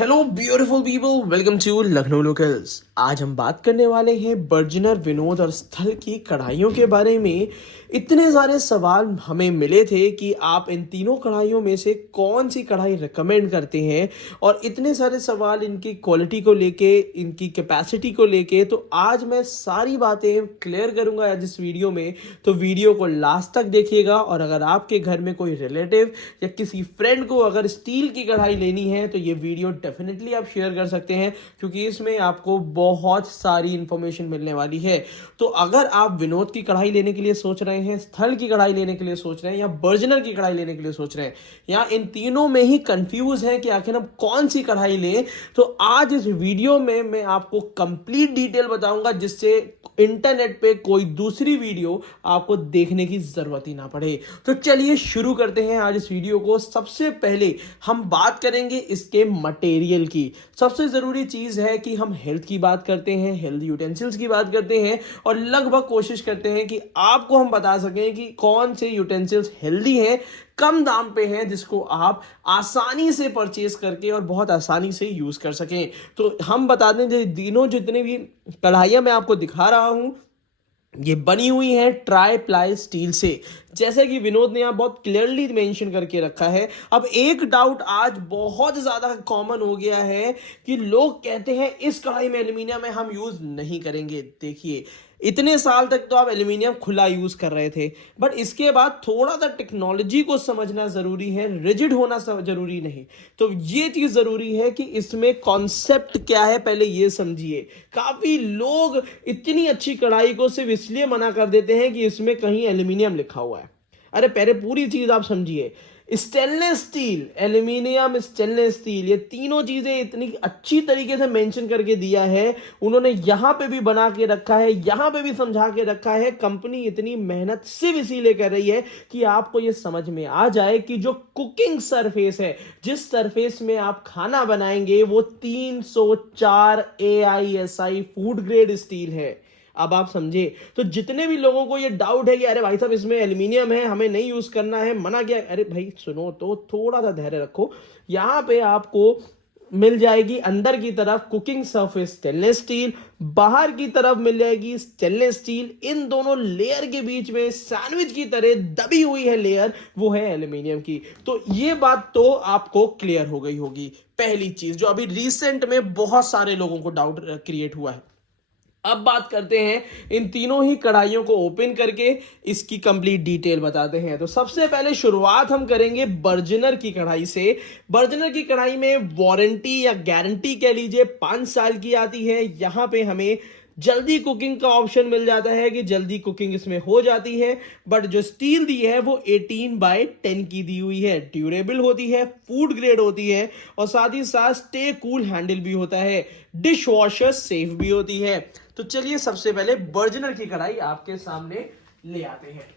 Hello beautiful people, welcome to Lucknow locals. आज हम बात करने वाले हैं बर्जनर, विनोद और स्थल की कढ़ाइयों के बारे में। इतने सारे सवाल हमें मिले थे कि आप इन तीनों कढ़ाइयों में से कौन सी कढ़ाई रिकमेंड करते हैं, और इतने सारे सवाल इनकी क्वालिटी को लेके, इनकी कैपेसिटी को लेके। तो आज मैं सारी बातें क्लियर करूंगा आज इस वीडियो में, तो वीडियो को लास्ट तक देखिएगा। और अगर आपके घर में कोई रिलेटिव या किसी फ्रेंड को अगर स्टील की कढ़ाई लेनी है तो ये वीडियो डेफिनेटली आप शेयर कर सकते हैं, क्योंकि इसमें आपको बहुत सारी इंफॉर्मेशन मिलने वाली है। तो अगर आप विनोद की कढ़ाई लेने के लिए सोच रहे हैं, स्थल की कढ़ाई लेने के लिए सोच रहे हैं, या बर्जनर की कढ़ाई लेने के लिए सोच रहे हैं, या इन तीनों में ही कंफ्यूज हैं कि आखिर हम कौन सी कढ़ाई लें, तो आज इस वीडियो में मैं आपको कंप्लीट डिटेल बताऊंगा, जिससे इंटरनेट पे कोई दूसरी वीडियो आपको देखने की जरूरत ही ना पड़े। तो चलिए शुरू करते हैं आज इस वीडियो को। सबसे पहले हम बात करेंगे इसके मटेरियल की। सबसे जरूरी चीज है कि हम हेल्थ की बात करते हैं, हेल्थ यूटेंसिल्स की बात करते हैं, और लगभग कोशिश करते हैं कि आपको हम बता सकें कि कौन से यूटेंसिल्स हेल्दी हैं, कम दाम पे हैं, जिसको आप आसानी से परचेज करके और बहुत आसानी से यूज कर सकें। तो हम बता दें, तीनों जितने भी कढ़ाइयां मैं आपको दिखा रहा हूं, ये बनी हुई है ट्राई प्लाई स्टील से, जैसे कि विनोद ने यहाँ बहुत क्लियरली मेंशन करके रखा है। अब एक डाउट आज बहुत ज्यादा कॉमन हो गया है कि लोग कहते हैं इस कढ़ाई में एल्यूमिनियम है, हम यूज नहीं करेंगे। देखिए, इतने साल तक तो आप एल्यूमिनियम खुला यूज कर रहे थे, बट इसके बाद थोड़ा सा टेक्नोलॉजी को समझना जरूरी है, रिजिड होना जरूरी नहीं। तो ये चीज जरूरी है कि इसमें कॉन्सेप्ट क्या है, पहले ये समझिए। काफी लोग इतनी अच्छी कढ़ाई को सिर्फ इसलिए मना कर देते हैं कि इसमें कहीं एल्यूमिनियम लिखा हुआ है। अरे पहले पूरी चीज आप समझिए। Stainless steel, aluminium, stainless steel, ये तीनों चीजें इतनी अच्छी तरीके से मेंशन करके दिया है। उन्होंने यहां पे भी बना के रखा है, यहां पे भी समझा के रखा है। कंपनी इतनी मेहनत सिर्फ इसीलिए कर रही है कि आपको ये समझ में आ जाए कि जो कुकिंग सरफेस है, जिस सरफेस में आप खाना बनाएंगे, वो 304 AISI फूड ग्रेड स्टील है। अब आप समझे। तो जितने भी लोगों को ये डाउट है कि अरे भाई साहब इसमें एल्यूमिनियम है, हमें नहीं यूज करना है, मना किया, अरे भाई सुनो, तो थोड़ा सा धैर्य रखो। यहां पे आपको मिल जाएगी अंदर की तरफ कुकिंग सरफेस स्टेनलेस स्टील, बाहर की तरफ मिल जाएगी स्टेनलेस स्टील। इन दोनों लेयर के बीच में सैंडविच की तरह दबी हुई है लेयर, वो है एल्यूमिनियम की। तो ये बात तो आपको क्लियर हो गई होगी। पहली चीज जो अभी रिसेंट में बहुत सारे लोगों को डाउट क्रिएट हुआ है। अब बात करते हैं इन तीनों ही कढ़ाइयों को ओपन करके इसकी कंप्लीट डिटेल बताते हैं। तो सबसे पहले शुरुआत हम करेंगे बर्जनर की कढ़ाई से। बर्जनर की कढ़ाई में वारंटी या गारंटी कह लीजिए 5 साल की आती है। यहां पे हमें जल्दी कुकिंग का ऑप्शन मिल जाता है कि जल्दी कुकिंग इसमें हो जाती है, बट जो स्टील दी है वो 18/10 की दी हुई है। ड्यूरेबल होती है, फूड ग्रेड होती है, और साथ ही साथ स्टे कूल हैंडल भी होता है, डिश वॉशर सेफ भी होती है। तो चलिए सबसे पहले बर्जनर की कढ़ाई आपके सामने ले आते हैं।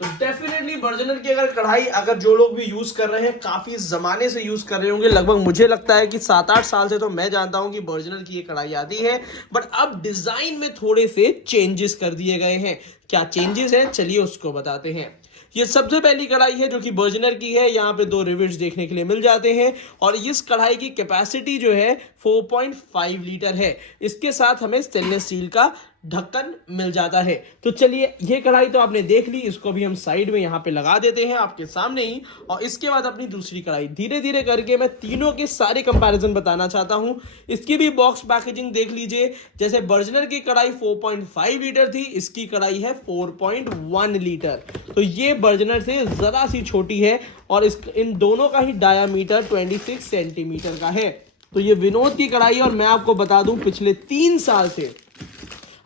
तो डेफिनेटली बर्जनर की अगर कढ़ाई, अगर जो लोग भी यूज कर रहे हैं, काफी जमाने से यूज कर रहे होंगे, लगभग मुझे लगता है कि 7-8 साल से तो मैं जानता हूं कि बर्जनर की ये कढ़ाई आती है। बट अब डिजाइन में थोड़े से चेंजेस कर दिए गए हैं। क्या चेंजेस हैं, चलिए उसको बताते हैं। ये सबसे पहली कढ़ाई है जो कि बर्जनर की है। यहाँ पे 2 रिविट्स देखने के लिए मिल जाते हैं, और इस कढ़ाई की कैपेसिटी जो है 4.5 लीटर है। इसके साथ हमें स्टेनलेस स्टील का ढक्कन मिल जाता है। तो चलिए, ये कढ़ाई तो आपने देख ली, इसको भी हम साइड में यहाँ पे लगा देते हैं आपके सामने ही। और इसके बाद अपनी दूसरी कढ़ाई धीरे धीरे करके मैं तीनों के सारे कंपैरिजन बताना चाहता हूँ। इसकी भी बॉक्स पैकेजिंग देख लीजिए। जैसे बर्जनर की कढ़ाई 4.5 लीटर थी, इसकी कढ़ाई है 4.1 लीटर। तो ये बर्जनर से जरा सी छोटी है, और इन दोनों का ही डायामीटर 26 सेंटीमीटर का है। तो ये विनोद की कढ़ाई, और मैं आपको बता दूं पिछले 3 साल से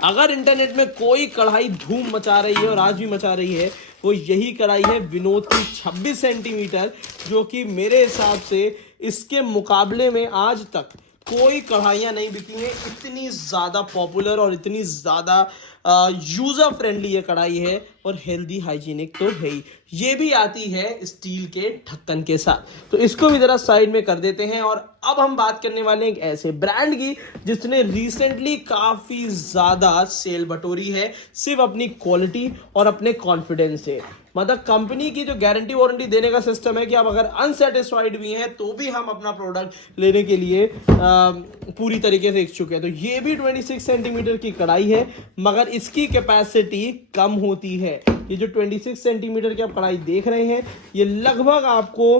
अगर इंटरनेट में कोई कढ़ाई धूम मचा रही है और आज भी मचा रही है, वो यही कढ़ाई है विनोद की 26 सेंटीमीटर, जो कि मेरे हिसाब से इसके मुकाबले में आज तक कोई कढ़ाइयाँ नहीं बिकी हैं इतनी ज़्यादा पॉपुलर और इतनी ज़्यादा यूजर फ्रेंडली ये कढ़ाई है और हेल्दी हाइजीनिक तो है ही। ये भी आती है स्टील के ढक्कन के साथ। तो इसको भी जरा साइड में कर देते हैं और अब हम बात करने वाले हैं एक ऐसे ब्रांड की जिसने रिसेंटली काफी ज्यादा सेल बटोरी है सिर्फ अपनी क्वालिटी और अपने कॉन्फिडेंस से। मतलब कंपनी की जो गारंटी वारंटी देने का सिस्टम है कि आप अगर अनसेटिस्फाइड भी हैं तो भी हम अपना प्रोडक्ट लेने के लिए पूरी तरीके से इच्छुक है। तो ये भी 26 सेंटीमीटर की कढ़ाई है मगर इसकी कैपेसिटी कम होती है। ये जो 26 सेंटीमीटर की आप कढ़ाई देख रहे हैं ये लगभग आपको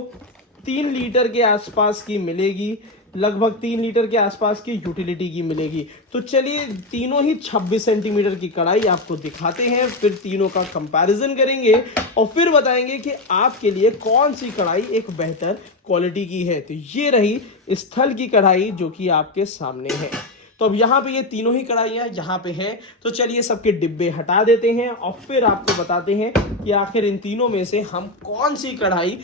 3 लीटर के आसपास की मिलेगी, लगभग 3 लीटर के आसपास की यूटिलिटी की मिलेगी। तो चलिए तीनों ही 26 सेंटीमीटर की कढ़ाई आपको दिखाते हैं, फिर तीनों का कंपैरिजन करेंगे और फिर बताएंगे कि आपके लिए कौन सी कढ़ाई एक बेहतर क्वालिटी की है। तो ये रही स्थल की कढ़ाई जो कि आपके सामने है। तो अब यहाँ पे ये तीनों ही कढ़ाइयाँ यहाँ पे हैं। तो चलिए सबके डिब्बे हटा देते हैं और फिर आपको बताते हैं कि आखिर इन तीनों में से हम कौन सी कढ़ाई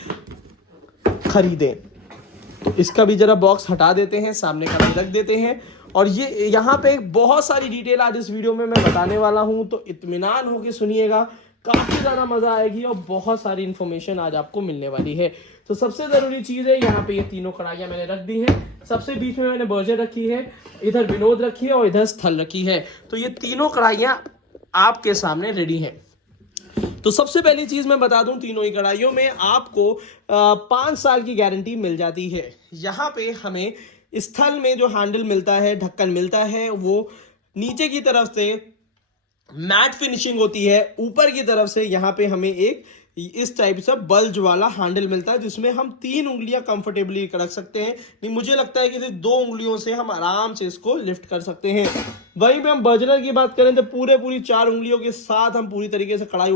खरीदें। तो इसका भी जरा बॉक्स हटा देते हैं, सामने कढ़ाई रख देते हैं और ये यहाँ पे बहुत सारी डिटेल आज इस वीडियो में मैं बताने वाला हूँ। तो इत्मीनान होके सुनिएगा, काफी ज्यादा मजा आएगी और बहुत सारी इंफॉर्मेशन आज आपको मिलने वाली है। तो सबसे जरूरी चीज है यहाँ पे ये तीनों कढ़ाइयाँ मैंने रख दी हैं। सबसे बीच में मैंने बर्जर रखी है, इधर विनोद रखी है और इधर स्थल रखी है। तो ये तीनों कढ़ाइयाँ आपके सामने रेडी हैं। तो सबसे पहली चीज मैं बता दूं, तीनों ही कढ़ाइयों में आपको 5 साल की गारंटी मिल जाती है। यहाँ पे हमें स्थल में जो हैंडल मिलता है, ढक्कन मिलता है, वो नीचे की तरफ से मैट फिनिशिंग होती है, ऊपर की तरफ से यहाँ पे हमें एक इस टाइप से बल्ज वाला हैंडल मिलता है जिसमें हम 3 उंगलियां कंफर्टेबली रख सकते हैं। नहीं, मुझे लगता है कि सिर्फ 2 उंगलियों से हम आराम से इसको लिफ्ट कर सकते हैं। वहीं पे हम बर्जनर की बात करें तो पूरी 4 उंगलियों के साथ हम पूरी तरीके से कढ़ाई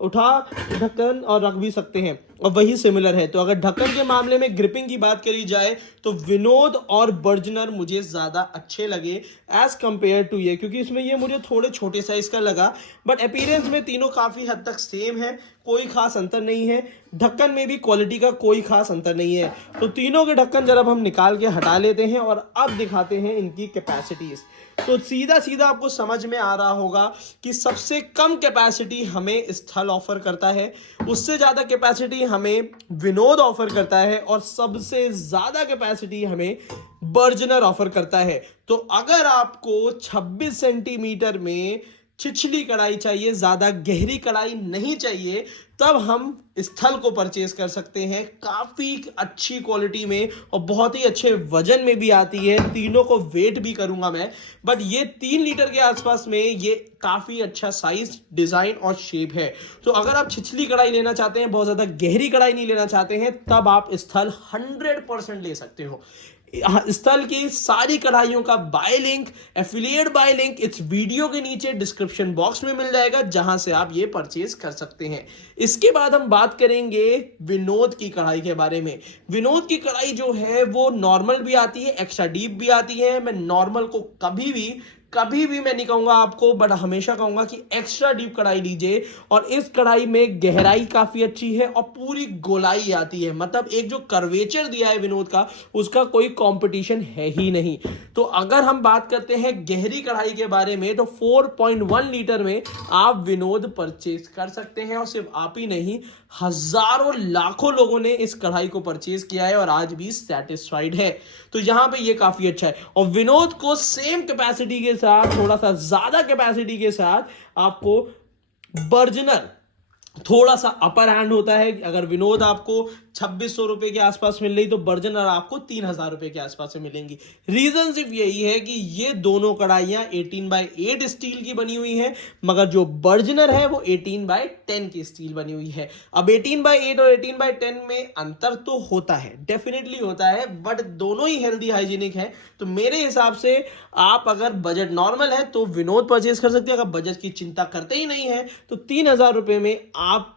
उठा ढक्कन और रख भी सकते हैं और वही सिमिलर है। तो अगर ढक्कन के मामले में ग्रिपिंग की बात करी जाए तो विनोद और बर्जनर मुझे ज्यादा अच्छे लगे एज कंपेयर टू ये, क्योंकि इसमें ये मुझे थोड़े छोटे साइज का लगा। बट अपीयरेंस में तीनों काफी हद तक सेम है, कोई खास अंतर नहीं है। ढक्कन में भी क्वालिटी का कोई खास अंतर नहीं है। तो तीनों के ढक्कन जरा हम निकाल के हटा लेते हैं और अब दिखाते हैं इनकी कैपेसिटीज। तो सीधा आपको समझ में आ रहा होगा कि सबसे कम कैपेसिटी हमें स्थल ऑफर करता है, उससे ज्यादा कैपेसिटी हमें विनोद ऑफर करता है और सबसे ज्यादा कैपेसिटी हमें बर्जनर ऑफर करता है। तो अगर आपको 26 सेंटीमीटर में छिछली कढ़ाई चाहिए, ज्यादा गहरी कढ़ाई नहीं चाहिए, तब हम स्थल को परचेज कर सकते हैं। काफी अच्छी क्वालिटी में और बहुत ही अच्छे वजन में भी आती है। तीनों को वेट भी करूंगा मैं, बट ये 3 लीटर के आसपास में ये काफी अच्छा साइज, डिजाइन और शेप है। तो अगर आप छिछली कढ़ाई लेना चाहते हैं, बहुत ज्यादा गहरी कढ़ाई नहीं लेना चाहते हैं, तब आप स्थल 100% ले सकते हो। स्थल की सारी कढ़ाइयों का bye link, affiliate bye link इस वीडियो के नीचे डिस्क्रिप्शन बॉक्स में मिल जाएगा, जहां से आप ये परचेज कर सकते हैं। इसके बाद हम बात करेंगे विनोद की कढ़ाई के बारे में। विनोद की कढ़ाई जो है वो नॉर्मल भी आती है, एक्स्ट्रा डीप भी आती है। मैं नॉर्मल को कभी भी मैं नहीं कहूंगा आपको, बट हमेशा कहूंगा कि एक्स्ट्रा डीप कढ़ाई लीजिए। और इस कढ़ाई में गहराई काफी अच्छी है और पूरी गोलाई आती है। मतलब एक जो कर्वेचर दिया है विनोद का, उसका कोई कंपटीशन है ही नहीं। तो अगर हम बात करते हैं गहरी कढ़ाई के बारे में, तो 4.1 लीटर में आप विनोद परचेज कर सकते हैं। और सिर्फ आप ही नहीं, हजारों लाखों लोगों ने इस कढ़ाई को परचेज किया है और आज भी सेटिस्फाइड है। तो यहां पे ये काफी अच्छा है। और विनोद को सेम कैपेसिटी के साथ, थोड़ा सा ज्यादा कैपेसिटी के साथ आपको बर्जनर थोड़ा सा अपर हैंड होता है। अगर विनोद आपको 2600 रुपए के आसपास मिल रही, तो बर्जनर आपको 3000 रुपए के आसपास में मिलेंगी। रीजन सिर्फ यही है कि ये दोनों कढ़ाइयां 18x8 स्टील की बनी हुई हैं, मगर जो बर्जनर है वो 18x10 की स्टील बनी हुई है। अब 18x8 और 18x10 में अंतर तो होता है, डेफिनेटली होता है, बट दोनों ही हेल्दी हाइजीनिक है। तो मेरे हिसाब से आप अगर बजट नॉर्मल है तो विनोद परचेज कर सकते हैं। अगर बजट की चिंता करते ही नहीं है तो 3000 रुपए में आप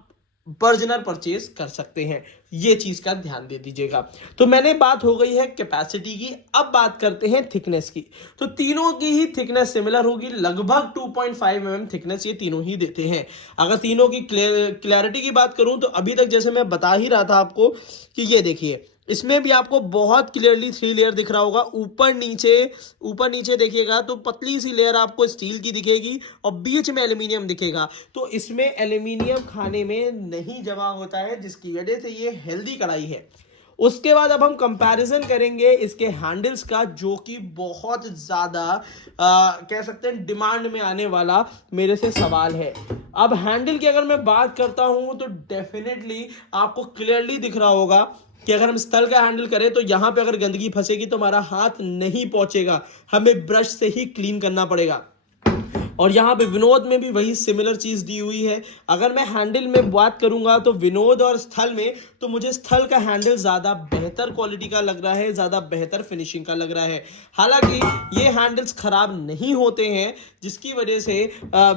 बर्जनर परचेज कर सकते हैं। ये चीज का ध्यान दे दीजिएगा। तो मैंने बात हो गई है कैपेसिटी की, अब बात करते हैं थिकनेस की। तो तीनों की ही थिकनेस सिमिलर होगी, लगभग 2.5 mm थिकनेस ये तीनों ही देते हैं। अगर तीनों की क्लैरिटी की बात करूं तो अभी तक जैसे मैं बता ही रहा था आपको कि ये देखिए, इसमें भी आपको बहुत क्लियरली 3 लेयर दिख रहा होगा। ऊपर नीचे देखिएगा तो पतली सी लेयर आपको स्टील की दिखेगी और बीच में एल्यूमिनियम दिखेगा। तो इसमें एल्यूमिनियम खाने में नहीं जमा होता है, जिसकी वजह से ये हेल्दी कढ़ाई है। उसके बाद अब हम कंपैरिजन करेंगे इसके हैंडल्स का, जो कि बहुत ज़्यादा कह सकते हैं डिमांड में आने वाला मेरे से सवाल है। अब हैंडल की अगर मैं बात करता हूं तो डेफिनेटली आपको क्लियरली दिख रहा होगा कि अगर हम स्थल का हैंडल करें तो यहां पे अगर गंदगी फंसेगी तो हमारा हाथ नहीं पहुंचेगा, हमें ब्रश से ही क्लीन करना पड़ेगा। और यहाँ पे विनोद में भी वही सिमिलर चीज दी हुई है। अगर मैं हैंडल में बात करूंगा तो विनोद और स्थल में, तो मुझे स्थल का हैंडल ज्यादा बेहतर क्वालिटी का लग रहा है, ज्यादा बेहतर फिनिशिंग का लग रहा है। हालांकि ये हैंडल्स खराब नहीं होते हैं, जिसकी वजह से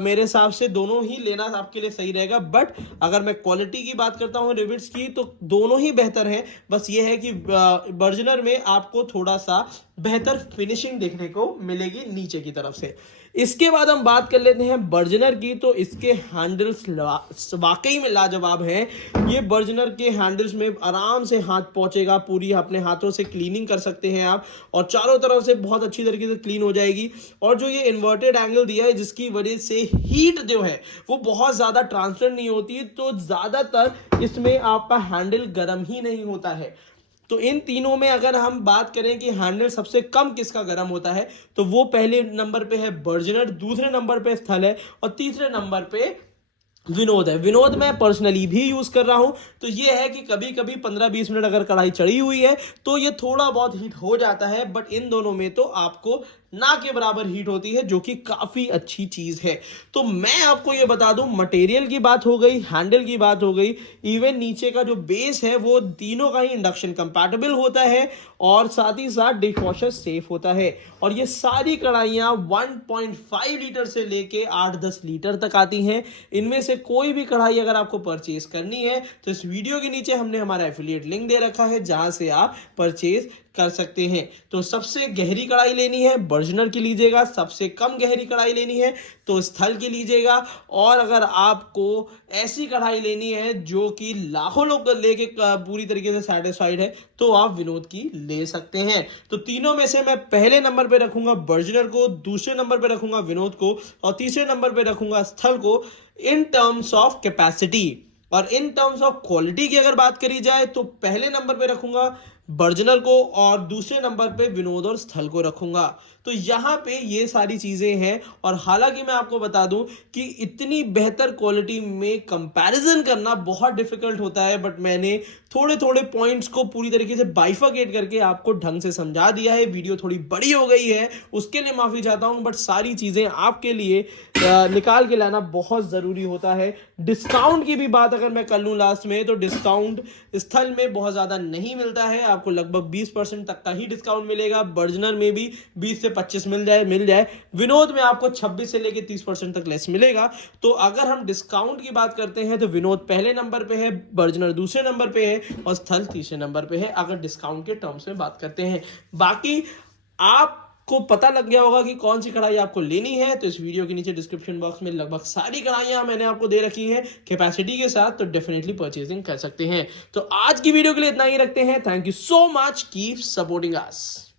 मेरे हिसाब से दोनों ही लेना आपके लिए सही रहेगा। बट अगर मैं क्वालिटी की बात करता हूँ रिविट्स की, तो दोनों ही बेहतर है। बस ये है कि बर्जनर में आपको थोड़ा सा बेहतर फिनिशिंग देखने को मिलेगी नीचे की तरफ से। इसके बाद हम बात कर लेते हैं बर्जनर की। तो इसके हैंडल्स वाकई में लाजवाब हैं। ये बर्जनर के हैंडल्स में आराम से हाथ पहुंचेगा, पूरी अपने हाथों से क्लीनिंग कर सकते हैं आप, और चारों तरफ से बहुत अच्छी तरीके से क्लीन हो जाएगी। और जो ये इन्वर्टेड एंगल दिया है, जिसकी वजह से हीट जो है वो बहुत ज्यादा ट्रांसफर नहीं होती, तो ज्यादातर इसमें आपका हैंडल गर्म ही नहीं होता है। तो इन तीनों में अगर हम बात करें कि हैंडल सबसे कम किसका गर्म होता है, तो वो पहले नंबर पे है बर्जनर, दूसरे नंबर पे स्थल है, और तीसरे नंबर पे विनोद है। विनोद मैं पर्सनली भी यूज कर रहा हूं। तो ये है कि कभी कभी 15-20 मिनट अगर कढ़ाई चढ़ी हुई है तो ये थोड़ा बहुत हीट हो जाता है, बट इन दोनों में तो आपको ना के बराबर हीट होती है, जो कि काफी अच्छी चीज है। तो मैं आपको ये बता दूं, मटेरियल की बात हो गई, हैंडल की बात हो गई, इवन नीचे का जो बेस है वो तीनों का ही इंडक्शन कंपैटिबल होता है, और साथ ही साथ डिशवॉशर सेफ होता है। और ये सारी कढ़ाइयां 1.5 लीटर से लेके 8-10 लीटर तक आती हैं। इनमें से कोई भी कढ़ाई अगर आपको परचेज करनी है तो इस वीडियो के नीचे हमने हमारा एफिलिएट लिंक दे रखा है, जहां से आप परचेज कर सकते हैं। तो सबसे गहरी कढ़ाई लेनी है बर्जनर की लीजिएगा, सबसे कम गहरी कढ़ाई लेनी है तो स्थल की लीजिएगा, और अगर आपको ऐसी कढ़ाई लेनी है जो कि लाखों लोग लेके पूरी तरीके से सेटिस्फाइड है, तो आप विनोद की ले सकते हैं। तो तीनों में से मैं पहले नंबर पे रखूंगा बर्जनर को, दूसरे नंबर पे रखूंगा विनोद को, और तीसरे नंबर पे रखूंगा स्थल को, इन टर्म्स ऑफ कैपेसिटी। और इन टर्म्स ऑफ क्वालिटी की अगर बात करी जाए तो पहले नंबर पे रखूंगा बर्जनर को, और दूसरे नंबर पे विनोद और स्थल को रखूंगा। तो यहां पे ये सारी चीजें हैं। और हालांकि मैं आपको बता दूं कि इतनी बेहतर क्वालिटी में कंपैरिजन करना बहुत डिफिकल्ट होता है, बट मैंने थोड़े थोड़े पॉइंट्स को पूरी तरीके से बाइफरकेट करके आपको ढंग से समझा दिया है। वीडियो थोड़ी बड़ी हो गई है, उसके लिए माफी चाहता हूं, बट सारी चीजें आपके लिए निकाल के लाना बहुत जरूरी होता है। डिस्काउंट की भी बात अगर मैं कर लूं लास्ट में, तो डिस्काउंट स्थल में बहुत ज्यादा नहीं मिलता है, आपको लगभग 20% तक का ही डिस्काउंट मिलेगा। बर्जनर में भी 20 से 25 मिल जाए। विनोद में आपको 26 से लेकर 30% तक लेस मिलेगा। तो अगर हम डिस्काउंट की बात करते हैं तो विनोद पहले नंबर पे है, बर्जनर दूसरे नंबर पे है, और स्थल तीसरे नंबर पे है, अगर डिस्काउंट के टर्म्स में बात करते हैं। बाकी आपको पता लग गया होगा कि कौन सी कढ़ाई आपको लेनी है। तो इस वीडियो के नीचे डिस्क्रिप्शन बॉक्स में लगभग सारी कढ़ाइयां मैंने आपको दे रखी हैं कैपेसिटी के साथ, तो डेफिनेटली परचेजिंग कर सकते हैं। तो आज की वीडियो के लिए इतना ही रखते हैं। Thank you so much, keep supporting us.